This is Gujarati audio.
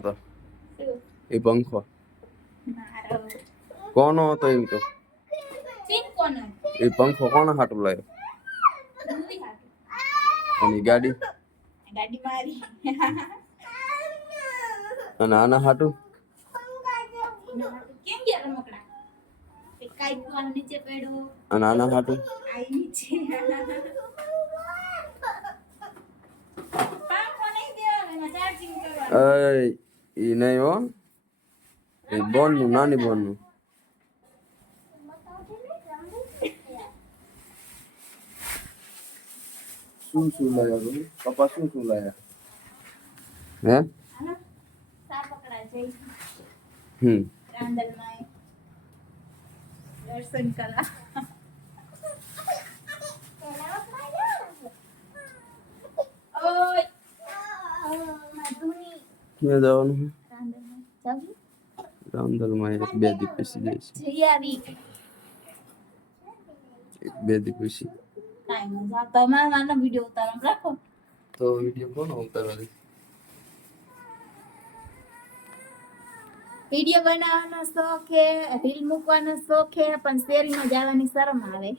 તો એ પંખો કોનો હતો એમ તો એ પંખો કોનો હાટું લાવ્યો અને ગાડી મારી અને આના હાટું કેમ ગયા રમકડા એક કાઈ કોણ નીચે પડ્યો અને આના હાટું આઈ નીચે પાંખો નહીં દેવાનો એમાં ચાર્જિંગ કરવાનું ઈ નહીં હો એ બોનનું નાની બોનનું શું લાયા તું પપ્પા શું લાયા હે સા પકડા જઈ રાંદલમાં દર્શન કરા ઓય માધુની ક્યાં જવાનું રાંદલમાં જાવી રાંદલમાં એક બે દી પછી જઈશ જઈ આવી એક બે દી પછી કાઈ મજા તો મારા વિડિયો ઉતારવાનું રાખો તો વિડિયો કોનો ઉતારવા દે વિડિયો બનાવવાનો શોખ હે રીલ મૂકવાનો શોખ હે પણ શેરીમાં જવાની શરમ આવે